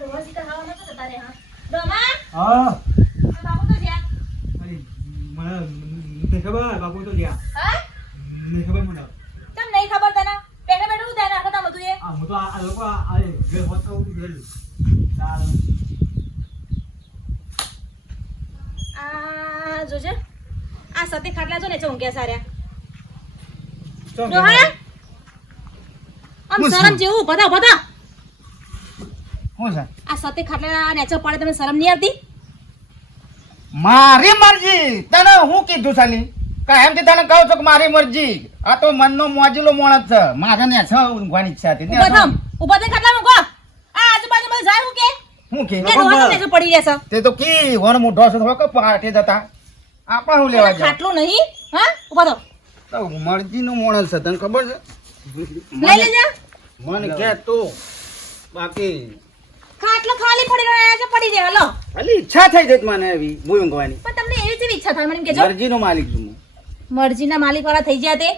ખાવા નતો હા. ડોમા, હા આ બાપુ તો જ્યાં. અરે મને નથી ખબર બાપુ તો ગયા હા? નહીં ખબર મને કેમ નહીં ખબર તને? બેઠા બેઠા શું ધ્યાન રાખો બધું એ? આ હું તો આ લોકો આ હોત ચાલ આ જોજે. આ સતી ખાટલા જો ને ઊંઘ્યા સાર્યા ઘેર. ડોહા આમ હું શરમ જેવું બધા બધા શું છે? આ સતી ખાટલા નેચો પડે શરમ નહીં આવતી? મારી મરજી. તને હું કીધું સાલી? કાયમથી તને કહું છું કે મારી મરજી. આ તો મનનો મોજીલો મોણસ છે. મારે ને છ ઊંઘવાની ઈચ્છા હતી. ઊભા ઊભા થઈને ખાટલા મૂકો. આ આજુબાજુ બધું જાય હું કે? હું કે? નેચો પડી રહેશે. તે તો કી વણ મોઢો છે તો કે પાઠે જતા. આપા હું લેવા જા ખાટલું નહીં? હા? ઊભા થો. તો મરજીનો મોણસ છે તને ખબર છે? લઈ લેજે. મને કે તો બાકી ખાટલો ખાલી પડી રહ્યો છે પડી રહે હલો ખાલી ઈચ્છા થઈ જત મને એવી હું ઊંઘવાની પણ તમને એવી કેવી ઈચ્છા થાય મને કેજો મરજીનો માલિક છું હું. મરજીના માલિક વાળા થઈ ગયા તે?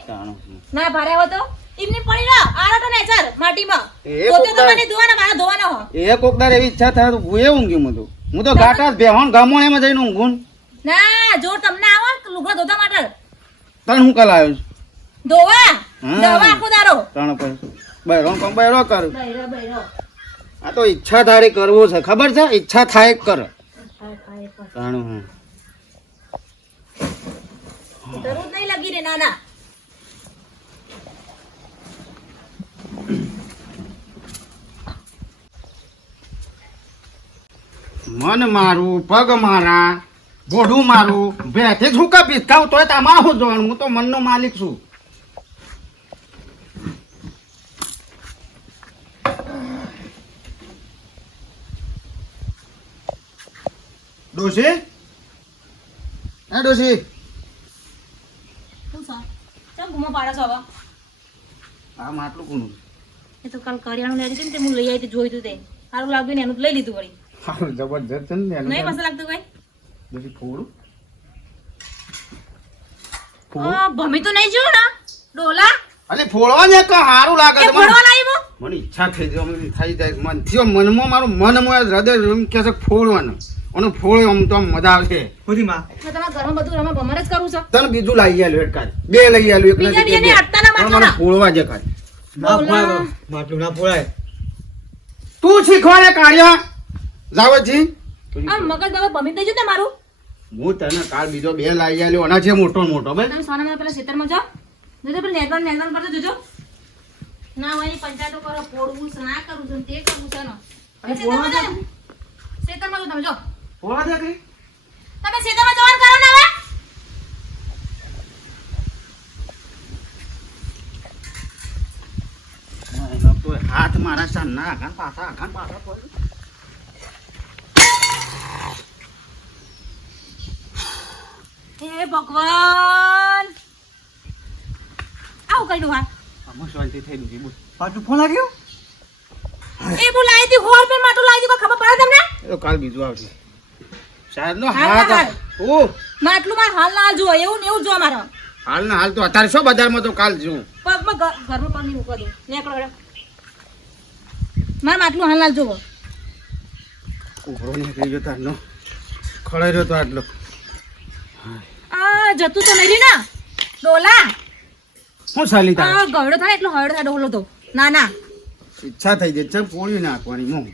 ના ભારે હો તો? એમને પડી રહ્યો આરો તો નેચર માટીમાં. પોતે તો મને ધોવાના મારા ધોવાના હો. એ કોકદાર એવી ઈચ્છા થાય તો હું એ ઊંઘ્યું હું તો. હું તો ગાટા બેહોણ ગામોણ એમાં જઈને ઊંઘું ના. જોર તમને આવો લુગડા ધોતા માટે. તને હું કાલ આવ્યો છું. ધોવા. ધોવા આખો દારો ત્રણ પછી. બૈરો કોમ બૈરો કર. બૈરો બૈરો આ તો ઈચ્છા ધારી કરવું છે ખબર છે? ઈચ્છા થાય કર. હું. જરૂર નહીં લાગી રે મન મારું પગ મારા ગોઢું મારું ભેથી શું હું કા ભીસકાવ તોય તમારું જોવાનું હું તો મનનો માલિક છું. ડોશી? હે ડોશી? શું છે ચમ પાડો છો હવે? આ માટલું કોનું? એ તો કાલ કરિયાણું લઈ લીધું ને તે હું લઈ આવી જોયું તું તે. સારું લાગ્યું ને એનું લઈ લીધું વળી. સારું જબરજસ્ત છે ને નહીં મસ્ત લાગતું કઈ ડોશી થોડું આ ભમી તો નહીં જોયું ને? ડોલા? અરે ફોડવા ને કે સારું લાગે એ છે મને. ફોડવા લાવ્યો મને ઈચ્છા થઈ જાય થઈ જાય મન થયો મનમાં મારું મન મોય હૃદય એમ કહે છે ફોડવાનું. અને ફોડ્યો આમ તો મજા આવશે. ખુદી માં મેં તમારા ઘરમાં બધું રમા ભમર જ કરું છું. તને બીજું લઈ આલ્યું એક કાઢ બે લઈ આલ્યું એક બીજા બીજાને. અડતાના પણ મને ફોળવા ફોડવા જે કાઢ ના ફોળાય માટલું ના ફોળાય. તું શીખવાડે કાર્ય જાવજી આ મગજ બાબા ભમી થઈ ગયું ને મારું. હું તને કાલ બીજો બે લાવી આલ્યો અને છે મોટો મોટો ભાઈ તમે સોનામાં પેલા ખેતરમાં જાઓ. જોજો પેલા નેટવર્ક નેટવર્ક કરજો જોજો. ના હોય પંચાયતો કરો ફોડવું ના કરું છું તે કરવું છે ને. ને. ખેતરમાં જો તમે જો ફોડવા દે કઈ. તમે ખેતરમાં જવાન કરો ને હવે. હાથ મારા સાન ના આઘાન પાછા આઘાન પાછા પડ્યું. હે ભગવાન. આવું કઈ ડોહા આમાં શાંતિ થઈ ગઈ બોલ. પાછું ફોન લાગ્યો? એ બુ લાવી હોર પર માટો લાવી હતી ખબર પડે તમને? એ કાલ બીજું આવશે. સાહેબ નો હાલ હાથ ઓ માટલું માં હાલ ના એવું ને એવું જો મારો. હાલ ના હાલ તો અત્યારે શું બજારમાં તો કાલ જોઉં. પગમાં ઘરમાં મૂકવા. મારે માટલું હાલ ના હાલ જુઓ ઉભરો નીકળી ગયો તારનો ખડાઈ રહ્યો તો આટલો. આ જતું તો નહીં ડોલા. શું ચાલી તારે? થાય એટલો હળો થાય ડોલો તો. ના ના. ઈચ્છા થઈ જાય. છે પોળી નાખવાની રમું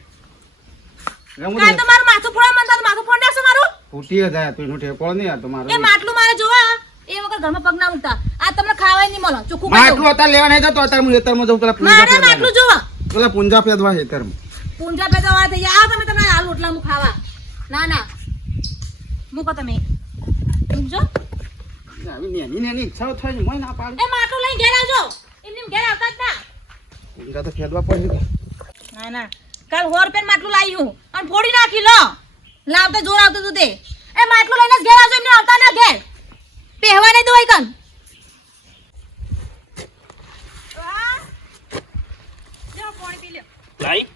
કાલ તો મારું માથું ફોડા મન થાય માથું ફોડ નાખશો મારું? ફૂટી જાય તો એનું ઠેકોળ નહીં આ એ માટલું મારે જોવા. એ વગર ઘરમાં પગ ના મૂકતા. આ તમને ખાવાય નહીં મળો. ચોખ્ખું માટલું અત્યારે લેવા નહીં તો અત્યારે હું ખેતરમાં જઉં પેલા મારે માટલું જોવા. પેલા પૂંજા ફેરવા ખેતરમાં. પૂંજા પેદા વાળા થઈ ગયા. તમે તમારા હાલ રોટલા ખાવા. ના ના. મૂકો તમે. આવી નેની નેની ઈચ્છાઓ થાય છે મોય ના પાડી. એ માટલું લઈને ઘેર આવજો. એમને એમ ઘેર આવતા જ ના. પૂંજા તો પડશે. ના ના. કાલ હોર પેન માટલું લાવ્યું અને ફોડી નાખી લો. લાવતા જોર આવતું તું તે. એ માટલું લઈને ઘેર આવજો એમને આવતા ના ઘેર. પહેવા નહીં દોય કન લાઈ.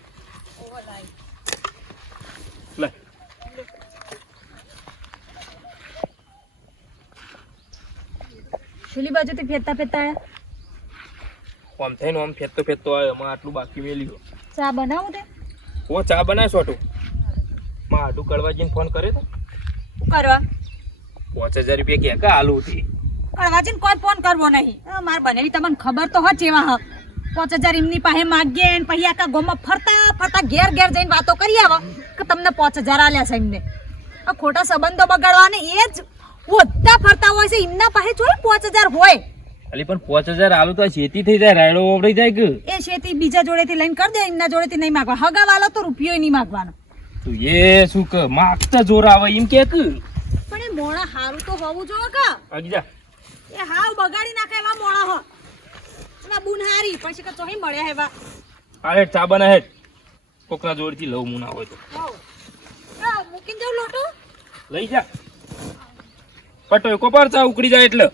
પેલી બાજુથી ફેરતા ફેરતા આમ થઈને આમ ફેરતો ફેરતો આવ્યો આટલું બાકી મેલ્યું. ચા બનાવું તે? ઓ ચા બનાવ છોટું માં આડું કડવાજીને ફોન કર્યો તો? શું કરવા? પાંચ હજાર રૂપિયા ક્યાં કા આલુ હતી કડવાજીને કોઈ ફોન કરવો નહીં. માર બનેલી તમને ખબર તો હોત એવા હ. પાંચ હજાર એમની પાસે માગીએ ને પછી આખા ગોમાં ફરતા ફરતા ઘેર ઘેર જઈને વાતો કરી આવો કે તમને પાંચ હજાર આલ્યા છે એમને. આ ખોટા સંબંધો બગાડવાને એ જ વધતા ફરતા હોય છે. એમના પાસે જોઈ પાંચ હજાર હોય. અલી પણ પાંચ હજાર આલુ તો ખેતી થઈ જાય રાયડો વપરાઈ જાય કે? એ શેતી બીજા જોડેથી લઈને કરી દે એમના જોડેથી નહીં માગવા. હગા વાલો તો રૂપિયો નહીં માગવાનો. તું એ શું કે માગતા જોર આવે એમ કે કે? પણ એ મોણા હારું તો હોવું જોઈએ કા? આગી જા. એ હાવ બગાડી નાખે એવા મોણા હો. અને બુનહારી. પછી કે ચોહી મળ્યા હેવા. અરે ચા બનાવે કોકના જોડથી લઉં મું ના હોય તો. હા મૂકીને જાઉં લોટો? લઈ જા. પટો કોપાર ચા ઉકળી જાય એટલે.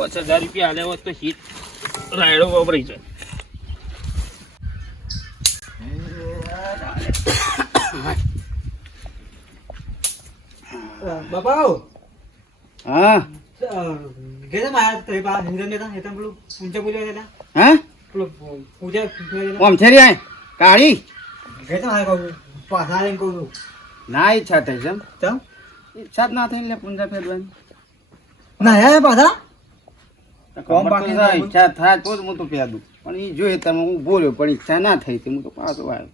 પાંચ હજાર રૂપિયા આલ્યા હોત તો હીટ રાયડો વપરાઈ જાય બાપા હા. ઘેર મારા તો એ બા હિરન હતા હેતન પેલું પૂંજા પૂજા હતા હા? પેલું પૂજા ઓમ છે રે કાળી? ઘેર મારા કહું પાછા કહું ના ઈચ્છા થઈ છે એમ. ઈચ્છા જ ના થઈ એટલે ફેરવાની ના હે પાછા? કોમ બાકી તો. ઈચ્છા થાય તો જ હું તો પહેરું પણ એ જોઈએ તમે હું બોલ્યો પણ ઈચ્છા ના થઈ તો હું તો પાછો આવ્યો.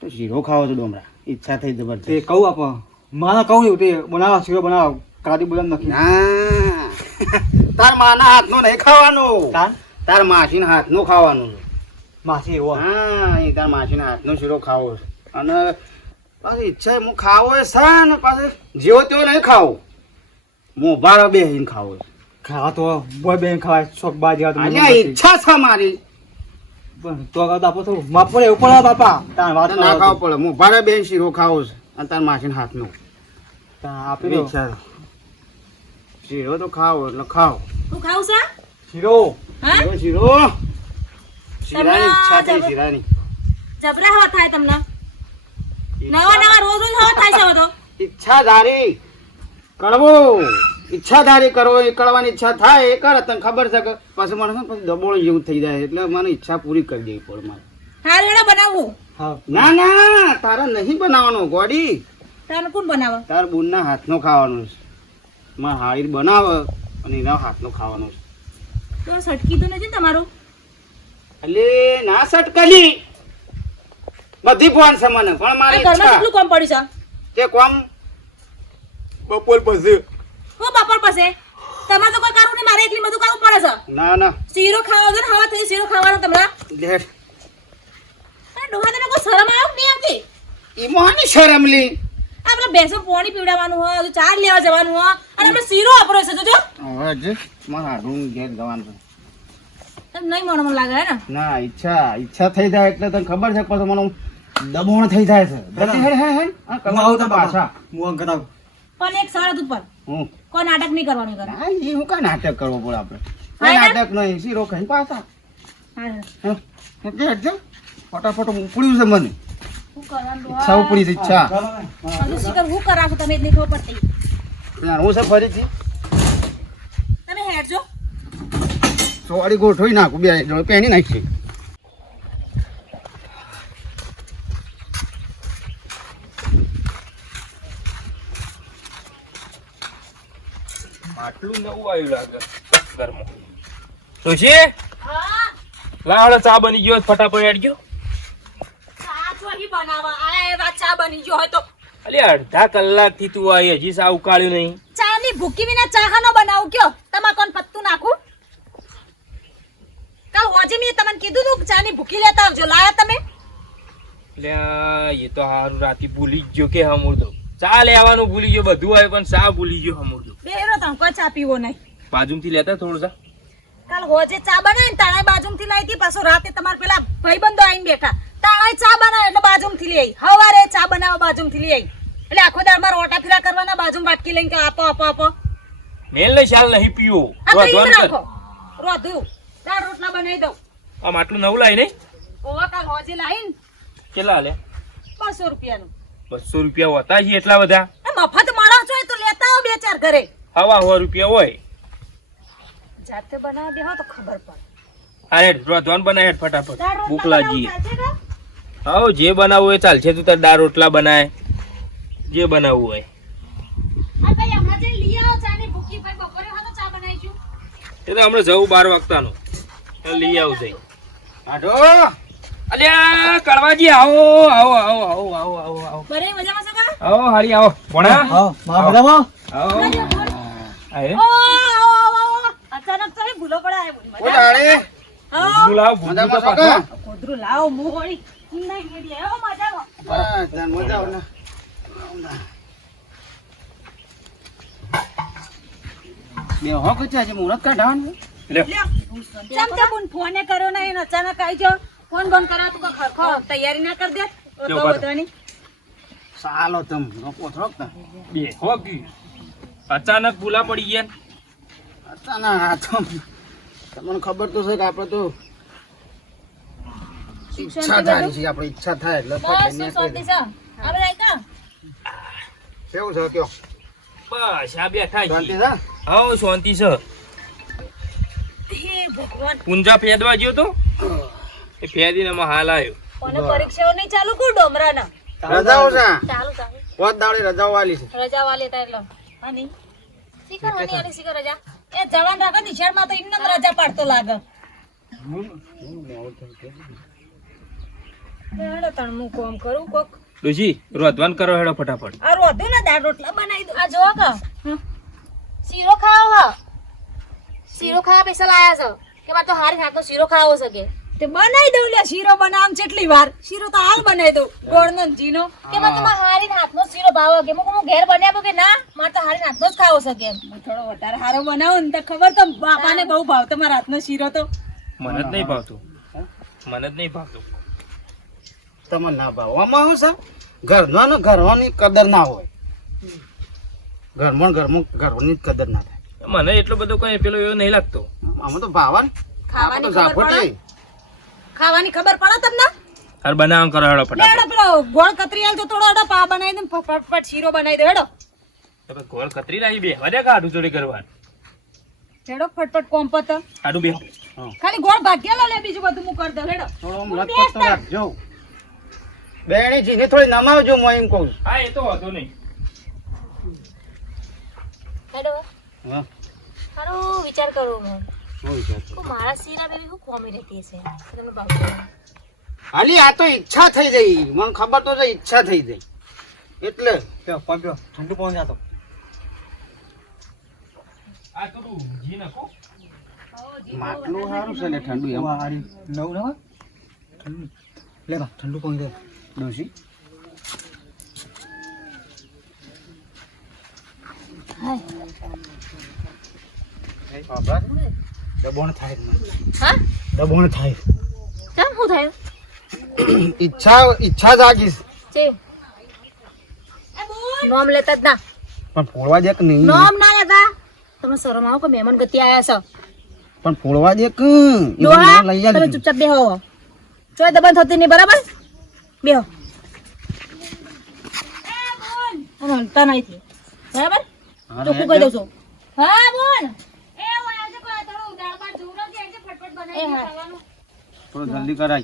તો શીરો ખાવો છો ડોમરા. ઈચ્છા થઈ તે કહું આપો. મારા કહું એવું તે બનાવો શીરો બનાવો. કાદી બોલમ નાખી. ના. તાર માના હાથનો નહીં ખાવાનો. તાર? તાર માસીના હાથનો ખાવાનું. માસી એવો. હા એ તાર માસીના હાથનો શીરો ખાવો અને પાછી ઈચ્છા હું ખાવો એ સા ને પાછી જેવો તેવો નહીં ખાવો. મોભાળો બેહીને ખાવો છે. ખાવા તો બોય બેન ખાવા શોખ બા જેવા અલ્યા. ઈચ્છા છે મારી. પણ તો તો આપો તો માપ એવું પડે બાપા. તાન વાત ના ખાવો પડે. મોભાળો બેહીને શીરો ખાવો છે અને તાર માસીના હાથનો. આપી ઈચ્છા શીરો તો ખાવ એટલે ખાવો. તું ખાવું છે? શીરો. શીરો શીરો. શીરાની ઈચ્છા થઈ શીરાની. જબરા હવા થાય તમને? નવા નવા રોજ રોજ હવા થાય છે બધો ઈચ્છા ધારી. કળવો ઈચ્છા ધારી કરો એ કરવાની ઈચ્છા થાય એ કરે તને ખબર છે કે પાછું મને પછી દબોળ જેવું થઈ જાય એટલે મને ઈચ્છા પૂરી કરી દેવી પડે મારે. હાલ એડા બનાવવું ના ના તારે નહીં બનાવવાનું ગોડી. તારે કોણ બનાવે? તાર બુનના હાથનો ખાવાનો છે. મારે હાળી બનાવે અને એના હાથનો ખાવાનો છે. તો સટકી તો નથી તમારું? એટલે ના સટકલી. બધી ફોન છે મને પણ મારે ઈચ્છા. કેટલું કામ પડ્યું છે? તે કોમ? બપોર પછી. હું બપોર પાસે તમારે તો કોઈ કરવું નહીં મારે એટલી બધું કરવું પડે છે. ના ના. શીરો ખાવા છે ને હવા થઈ શીરો ખાવાનો તમારા. લેટ. ડોહા તને કોઈ શરમ આવ્યો નહીં આવતી? મોહની શરમ લી? આપણે બેસો પાણી પીવડાવવાનું હોય હજુ ચાર લેવા જવાનું હોય અને આપણે શીરો વાપરો છે જોજો. હવે જે મારા રૂમ ઘેર જવાનું છે. તમ નહીં મને મને લાગે હે ને? ના ઈચ્છા ઈચ્છા થઈ જાય એટલે તને ખબર છે પછી મને દબોણ થઈ જાય છે. હે હે. આ હું. આવું તો પાછા. હું અંકલ પણ એક સારા દૂધ હું કોઈ નાટક નહીં કરવાનું કરે હા એ હું કા નાટક કરવો પડે આપણે? કોઈ નાટક નહીં શીરો ખાઈને પાછા. હા હે? હેડ, હેડ, જા. ફટાફટ ઉપડ્યું છે મને. ઈચ્છા ઉપડી છે ઈચ્છા. હા. કરાવું તમે જ ખબર પડતી. યાર, હું છે ફરીથી. તમે હેડજો. ચોળી ગોઠવી નાખું બે પહેરી નાખી આટલું નવું આવ્યું લાગે. ઘરમાં. તુલસી હા. લાવડે ચા બની ગયો ફટાફટ હેડ ગયો. અલી અડધા કલાકથી તું આવી હજી સા ઉકાળ્યું નહીં. ચા ની ભૂકી વિના ચા નો બનાવું કયો? તમારે કોણ પત્તું નાખું? કાલ હોજે મેં તમને કીધું તું ચા ની ભૂકી લેતા આવજો. લાયા તમે? એ તો હારું રાતી ભૂલી ગયો કે હમુર તો. ચા લેવાનું ભૂલી ગયો બધું આવે પણ ચા ભૂલી ગયો હમુરજો બેરો તમે કોઈ ચા પીવો નહીં. બાજુમથી લેતા થોડું સા કાલ હોજે ચા બનાવે ને તાણા બાજુમથી લાવી હતી પાછો રાતે તમાર પેલા ભાઈબંધો આવીને બેઠા. તાણાય ચા બનાવે એટલે બાજુમથી લઈ આવી હવારે ચા બનાવવા બાજુમથી લઈ આવી એટલે આખો દાડ રોટા ઓટા ફેરા કરવાના બાજુમાં વાટકી લઈને કે આપો આપો આપો. મેલ ને શાલ નહીં પીવો. રોધું દાળ રોટલા બનાવી દઉં. આમ આટલું નવું લાવી નહીં? ઓવા કાલ હોજે લાવીને કેટલા લે બસો રૂપિયાનું. બસો રૂપિયા હોતા છે એટલા બધા? મફત માણસ હોય તો લેતા આવો બે ચાર ઘરે. હવા હવા રૂપિયા હોય. જાતે બનાવી દેવા તો ખબર પડે. અરે રોધવાન બનાય ફટાફટ. ભૂખ લાગી. હાઉ જે બનાવવું એ ચાલશે. તું તાર દાળ રોટલા બનાય. જે બનાવવું હોય. આવો એ તો હમણાં જવું બાર વાગતાનું. તો લઈ જઈ આઢો અલ્યા કડવાજી આવો આવો આવો આવો આવો આવો આવો બરે મજામાં છે આવો હારી આવો ભણા હા મારા બધામાં આવો આવો, આવો, આવો. અચાનક તો ભૂલો પડાય ઓ ડાળે આવો. ભૂંડું તો મજામાં પાછું. છો ગોદરું લાવો મું વળી. નહીં ગેડી આવ્યો મજામાં. બસ, મજા આવે ને. બે હો કચ્છા આજે મુહૂર્ત કાઢવાનું લ્યો. લ્યો. ચમ ફોને કર્યો નહીં અચાનક આવી ગયો ફોન બંધ કરા તું ખરખો તૈયારી ના કરી દે. તો બાજુ. સાલો તમ પોથરો બે હો ગયું. અચાનક ભૂલા પડી ગયા અચાનક આ તો તમને ખબર તો છે કે આપણે તો ઈચ્છા થાય છે આપણે ઈચ્છા થાય એટલે કેવું છે કયો? બસ આ બેઠા શાંતિ. છે? હા શાંતિ છે. હે ભગવાન. પૂંજા ફેદવા ગયો તો? એ ફેદીને એમાં હાલ આવ્યો. કોને પરીક્ષાઓ નહીં ચાલુ કુ ડોમરાના. રજાઓ છે. ચાલુ ચાલુ. પોત દાડે રજાઓ આલી છે. રજા વાલી હતા એટલે. હની શીખર હની આની શીખર રજા. એ જવાન રાખો નિશાળમાં તો જ રજા પાડતો લાગે. હેડો તણ હું કોમ કરું કોક. ડોશી રોધવાન કરો હેડો ફટાફટ. આ રોધું ને દાળ રોટલા બનાવી દો આ જો કા. શીરો ખાવો હા. શીરો ખાવા પૈસા લાયા છો. કે મારે તો હારી હાથનો શીરો ખાવો છે કે? તે બનાવી દઉં લે શીરો બનાવ કેટલી વાર. શીરો તો હાલ બનાવી દઉં. ગોળનો જીનો કે મારે તો મારે હારી હાથનો શીરો ભાવ કે હું ઘેર બનાવ્યો કે ના? મારે તો હારી હાથનો જ ખાવો છે કે હું થોડો વધારે હારો બનાવો ને તો ખબર તો બાપાને બહુ ભાવ તમારા હાથનો શીરો તો. મને જ નહીં ભાવતો. મને જ નહીં ભાવતો. તમને ના ભાવવામાં આમાં શું છે? ઘરનો ને ઘરવાની કદર ના હોય. ઘરમાં ઘરમાં ઘરની જ કદર ના થાય. મને એટલો બધો કઈ પેલો એવો નહીં લાગતો. આમાં તો ભાવન ખાવાની ખબર પડે? ખાવાની ખબર પડે તમને? અરે બનાવ કરો હેડો ફટાફટ. હેડો પેલો ગોળ કતરી આલજો થોડો હેડો પા બનાવી દે ફટાફટ શીરો બનાવી દે હેડો. તો ગોળ કતરી લાવી બે વધે કાઢું જોડી કરવા હેડો ફટફટ કોમ પત આડું બે. ખાલી ગોળ ભાગ્યા લે બીજું બધું હું કરી દઉં હેડો. થોડો મત લટપટ તો રાખજો. બેણી જીને થોડી નમાવજો હું એમ કહું હા એ તો વાંધો નહીં. હેડો. હા. સારું વિચાર કરું હું? તો મારા શીરા બેબી શું કોમી રહેતી છે તમને ભાવતું હાલી આ તો ઈચ્છા થઈ ગઈ. મને ખબર તો છે ઈચ્છા થઈ ગઈ. એટલે. પાણી ઠંડુ આપો. આ તો ઘી નાખો. માટલું સારું છે ને ઠંડુ એમ? હારી. નવું ના ઠંડુ. લે બા, ઠંડુ પાણી દે. ડોશી? દબોણ થાય હા? દબોણ થાય. કેમ શું થયું? ઈચ્છા ઈચ્છા જાગીશ. છે નોમ લેતા જ ના. પણ ફોડવા દે કે નહીં? નોમ ના લેતા. તમને શરમ આવો કે મહેમાન ગતિ આયા છો. પણ ફોડવા દે કે? ડોહા લઈ તમે ચૂપચાપ બેહો. ચોય દબાણ થતી નહીં બરાબર? બેહો. હલતા નહીં. બરાબર? ચોખ્ખું કહી દઉં છું. હા બોલ એ ઓય આજે કોઈ થોડું દાળ ભાત જોવું નથી આજે ફટફટ બનાવી એ હા. થોડું જલ્દી કરાય.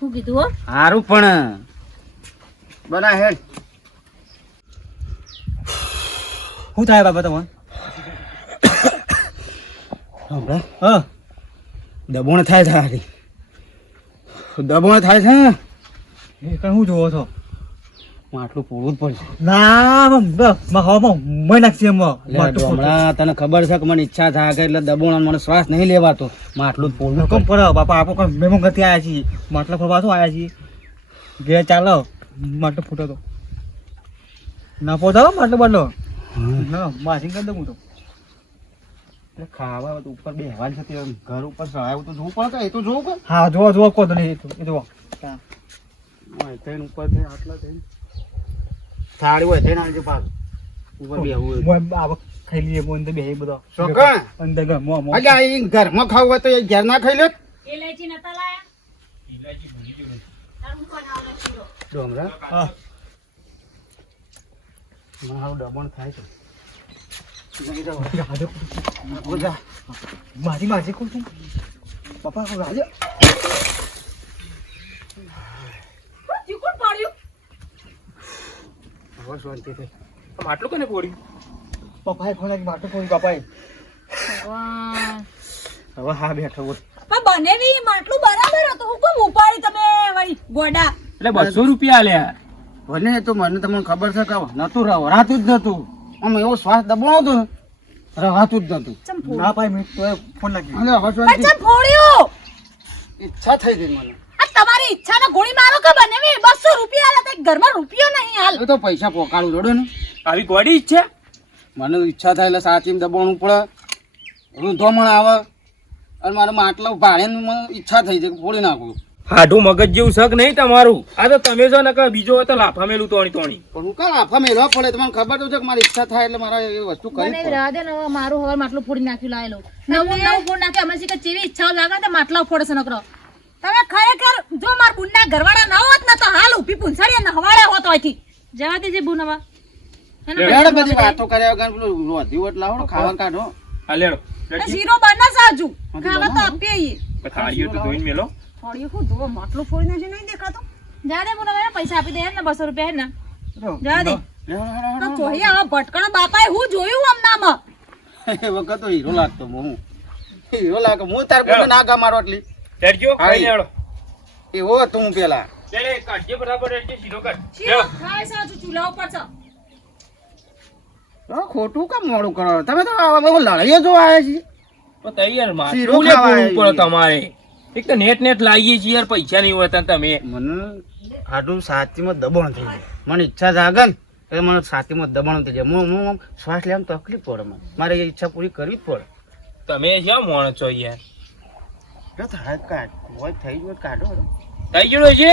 શું કીધું હો. સારું પણ. બના હેડ. શું થાય બાબા તમારે? હમણાં? હા. દબોણ થાય છે હારી દબોણ થાય છે. એ કઈ હું જોવો છો? માટલું પૂરું જ પડશે ના તને ખબર છે કે મને ઈચ્છા થાય કે એટલે દબોણ મને શ્વાસ નહીં લેવાતો. માટલું પૂરું હુકમ પડે બાપા આપો કોઈ ગતિ આયા છીએ. માટલા ફરવા તો આવ્યા છીએ? ઘેર ચાલો. માટલું ફૂટો તો. ના પોતા માટલો બાટલો ના માસી કરી દઉં હું તો. ખાવા ઉપર બે છે તે ઘર ઉપર ચડાવ્યું તો જોવું પડે એ તો જોવું પડે? હા જોવો જોવો કોઈ નહીં એ તો- એ જોવો ઉપર આટલા થઈને થાળી હોય થઈને આવજો પાછું. ઉપર બેહવું હોય. મોય આવો ખાઈ લઈએ મોય તો બે બધો. છોકરા અંદર ઘર મો મો. અલ્યા એ ઘરમાં ખાવું હોય તો એ ઘેર ના ખાઈ લે ઇલાયચી નતા લાયા? તાર હું બનાવવાનો શીરો? ડોમરા હા. મને હારું દબણ થાય છે. માજી માજી કહું છું? પપ્પા કોઈ હવે શાંતિ થઈ. આમ આટલું કોને પોડ્યું પપ્પાએ ખોને માટલું ફોન પપ્પાએ હવે હા બેઠો બોલ. પણ બનેવી માટલું બરાબર હતું. હું કેમ ઉપાડી તમે વળી ગોડા? એટલે બસો રૂપિયા લ્યા બને તો મને તમને ખબર છે કે નતું રવરાતું જ નતું આમ એવો શ્વાસ દબાણો હતો. ને રવાતું જ નતું ના પાય મેં તો ફોન લાગી ચમ ફોડ્યું ઈચ્છા થઈ ગઈ મને. તમારી ઈચ્છાને ગોળી મારો કે બનેવી બસો રૂપિયા આલ્યા તે ઘરમાં રૂપિયો નહીં હાલ. તો પૈસા પોકાળું જોડો ને. આવી ગોડી ઈચ્છા મને ઈચ્છા થાય એટલે સાચીમાં દબાણું પડે. રૂંધોમણ આવે. અને મારે માટલા ભાડે ઈચ્છા થઈ છે ફોડી નાખું. હાઢું મગજ જેવું શક નહીં તમારું? આ તો તમે જો ને બીજો હોય તો લાફા મેલું તોણી તોણી. પણ હું કાં લાફા મેલવા પડે? તમને ખબર તો છે કે મારી ઈચ્છા થાય એટલે મારે એ વસ્તુ કરી મને દે ને હવે મારું હવે માટલું ફોડી નાખ્યું લાયેલો. નવું નવું ફોડ નાખે અમે કે જેવી ઈચ્છાઓ લાગે ને માટલા ફોડે છે નકરો. તમે ખરેખર જો માર બુનના ઘરવાળા ના હોત ને તો હાલ ઊભી પૂંછડીએ ને હવાળે હોત હોયથી. જવા દેજે બુનવા બેડ બધી વાતો કર્યા વગર પેલું રોધી ઓટ લાવો ખાવા કાઢો. હા લેડો શીરો બને સાજુ ખાવા તો આપીએ ઈ. થાળીઓ તો ધોઈને મેલો. ફોડ્યું હું ધોવો માટલો ફોડીને છે નહીં દેખાતો? જા દે બુનવા પૈસા આપી દે ને બસો રૂપિયા ને જા દે. તો જોઈએ આવા ભટકણ બાપાએ હું જોયું એ વખત તો હીરો લાગતો હું હીરો લાગે હું તાર બોલે ના ગા મારો એટલી તેરજો ખાઈ લેડો એવો હતો પેલા. લે લે કાઢજે બરાબર એટલે સીધો કાઢ. શીરો ખાય સાજુ ચૂલા ઉપર છે. ખોટું કામ મોડું કરો? તમે તો લડાઈઓ જો આવે છે તો તૈયારમાં. શીરો ખાવા પૂરવું પડે આવી. તમારે? એક તો નેટ નેટ લાગીએ છીએ યાર પૈસા નહીં હોતા તમે. મને આટલું સાચીમાં દબાણ થઈ જાય. મને ઈચ્છા જાગે ને એટલે મને સાચીમાં દબાણ થઈ જાય. હું હું શ્વાસ લેવામાં તકલીફ પડે મને. મારે એ ઈચ્છા પૂરી કરવી જ પડે. તમે જ્યાં મોણ છો યાર. જો થાય કાઢ હોય થઈ ગયું કાઢો. થઈ ગયો છે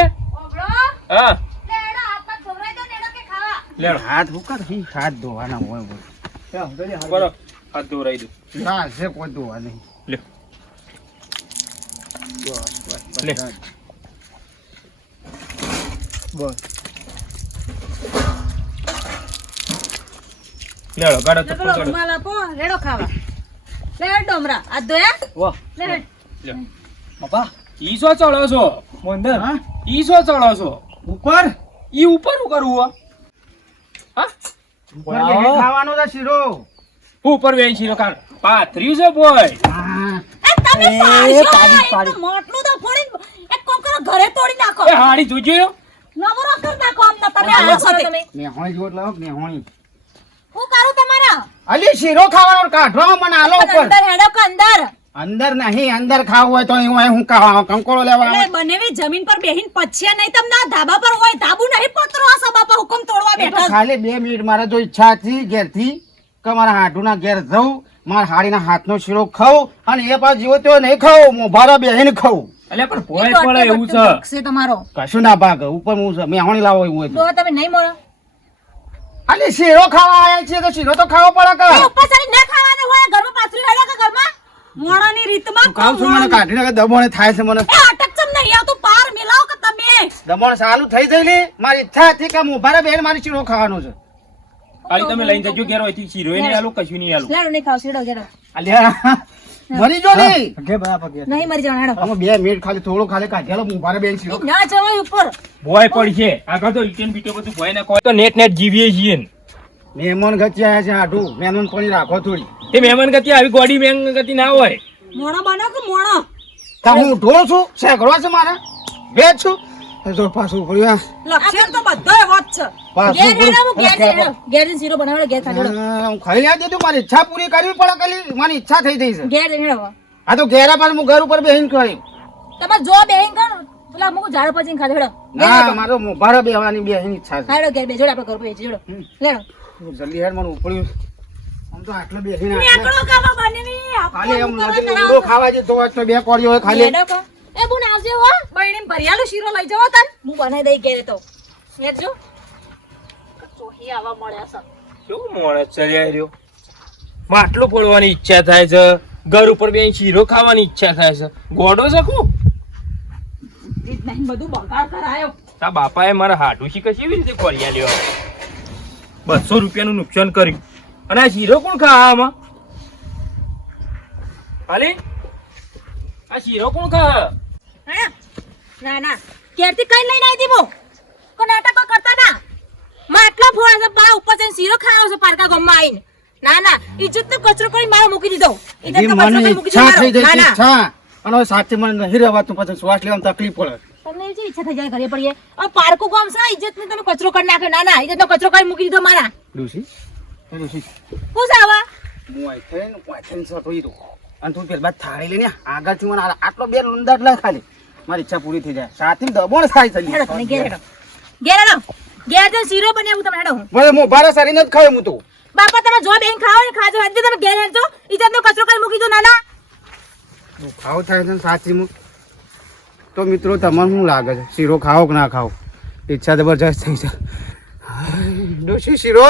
હા લે એડો હાથમાં ધોવરાઈ દો ને એડો કે ખાવા લેડો હાથ હુકા હી હાથ ધોવાના હોય બોલ બરો હાથ ધોરાઈ દો ના છે કોઈ ધોવા નહીં લે લે બોલ લેડો ગાડો તો પકડો માલા પો રેડો ખાવા લે ડોમરા આ ધોયા વાહ લે હેડ લે. પપ્પા ઈ શો ચડો છો? મોંદર હા? ઈ શો ચડો છો? ઉપર? ઈ ઉપર શું કરવું હા? ઉપર ખાવાનો છે શીરો. ઉપર બેસી કાન પાથરી છે બોય તમે પાડી, એક તો માટલું એક કોમ ઘરે તોડી નાખો. એ હાડી જોજો નવરો કર નાખો તમે આવો છો તે. મેહોણી જોત લાવો મેહોણી. હું કરું તમારા? અલી શીરો ખાવાનો કાઢો મને આલો ઉપર. અંદર હેડો કે અંદર? અંદર નહીં અંદર ખાવું હોય તો હું ખાવા કંકોળો લેવા એટલે બનેવી જમીન પર બેહીન પછ્યા નહીં તમને આ ધાબા પર હોય ધાબુ નહીં પતરો આ સબા પર હુકમ તોડવા બેઠા ખાલી બે મિનિટ મારે જો ઈચ્છા હતી ઘેરથી કે મારા હાડુના ઘેર જઉં મારા હાડીના હાથનો શીરો ખાઉં અને એ પાછું જીવો તો નહીં ખાઉં મોભારા બેહીને ખાઉં. એટલે પણ ભોય પડે એવું છે. તમારો. કશું ના ભાગ ઉપર હું છે. મેહોણી લાવો એવું હોય તો. તમે નહીં મળો? અલી શીરો ખાવા આયા છે તો શીરો તો ખાવો પડે કે? ઉપર સારી ના ખાવાનો હોય ઘરમાં પાછું હેડો કે ઘરમાં? મોણાની રીતમાં કામ છું મને મોણાની- કાઢીને કે દબાણે થાય છે મને? એ અટક ચમ નહીં આવતું પાર મિલાવ કે તમે? દબાણ સારું થઈ જઈલી મારી ઈચ્છા હતી કે મોભારા બેન મારી ચીરો ખાવાનો છે. આલી તમે લઈને જજો ઘેર હોયથી એ નહીં આલું કશું નહીં આલું. લાડો નહીં ખાવ સીડો ગેડો અલ્યા મરી જો નહીં. કે બરાબર કે નહીં મરી જવાનું હેડો. અમે બે મિનિટ ખાલી થોડો ખાલી કાઢેલો મોભારા બેન શીરો ના જવાય ઉપર. ભોય પડશે. આગળ તો ઇટેન બીટો બધું ભોય ને કોઈ તો નેટ નેટ જીવીએ છીએ ને. મહેમાન ગચ્યા છે આટું મહેમાન પાણી રાખો થોડી? તે મહેમાન ગતિ આવી ગોડી મહેમાન ગતિ ના હોય. મોણો બનો કે મોણો? તા હું ઢોળ છું સેકડો છે મારા. બે છું. તો પાછું પડ્યું લક્ષણ તો બધો એવો જ છે. પાછું ગેર ગેર. ઘેર બનાવડો ઘેર ખાધો હું ખાઈ લ્યા દીધું મારી ઈચ્છા પૂરી કરવી પડે કલી. મારી ઈચ્છા થઈ થઈ છે. ગેર જઈને આ તો ઘેરા પાછું હું ઘર ઉપર બેહીન ખાઈ. તમે જો બેહીન કર પેલા મુકુ ઝાડ પર જઈને ખાધો હેડો ના મારો મોભારા બેહવાની બેહીન ઈચ્છા છે. હેડો ઘેર બે આપણે ઘર પર હમ. લેડો જલ્દી હેડ મને ઉપડ્યું. આમ તો આટલો બેહીને નીકળો કાવા બનેવી ખાલી એમ લાગે ઊંડો ખાવા જતો હોય તો બે કોળીઓ હોય ખાલી. એ બુન આવજે હો. બહેણી ભરિયાલો શીરો લઈ જવો તન. હું બનાવી દઈ ઘેરે તો. હેડજો. ચોહી આવા મળ્યા છે. કેવું મોણસ ચલ્યા રહ્યો માટલું પડવાની ઈચ્છા થાય છે ઘર ઉપર બે શીરો ખાવાની ઈચ્છા થાય છે. ગોડો છે કું? બધું બગાડ કરાયો. તા બાપાએ મારા હાડું શીખે કશી એવી રીતે કોરિયા લેવા બસો રૂપિયાનું નુકસાન કર્યું. અને આ શીરો કોણ ખા આમાં? હાલી આ શીરો કોણ ખા ના ના. ક્યારથી કઈ લઈને આવી દીધું? કો નાટકો કરતા ના? માટલો ફોડે છે બા ઉપર જઈને શીરો ખાવો છે પારકા ગામમાં આવીને ના ના. ઇજ્જત નો કચરો કોઈ મારો મૂકી દીધો. ઇજ્જત નો કચરો મને મૂકી દીધો. ઈચ્છા થઈ જાય ના ના. અને સાચે મને નહીં રહેવાતું પછી શ્વાસ લેવામાં તકલીફ પડે. તમને એવી ઈચ્છા થઈ જાય ઘરે પડીએ? આ પારકો ગામ છે ઇજ્જત ને તમે કચરો કરી નાખ્યો. ના ના. ઇજ્જત નો કચરો કરી મૂકી દીધો મારા. ડોશી છે? આવા હું અહીં થઈને હું અહીં થઈને સટો ઈ અને તું પેલા થાળી લઈને આગળ છું આટલો બે લુંદાટ લાય ખાલી. મારી ઈચ્છા પૂરી થઈ જાય. સાથે દબોણ થાય છે. ઘેર હેડો. ઘેર હેડો. ઘેર જઈને શીરો બનાવું તમે હેડો હું. ભલે હું જ ખાયો હું તો. બાપા તમે જો બેન ખાઓ ને ખાજો. હેડજો તમે ઘેર હેડજો. ઇજ્જત તો કચરો કરી મૂકી દો ના ના ખાવ થાય છે ને સાચીમાં તો મિત્રો તમને શું લાગે છે? શીરો ખાઓ કે ના ખાઓ? ઈચ્છા જબરજસ્ત થઈ છે ડોશી શીરો!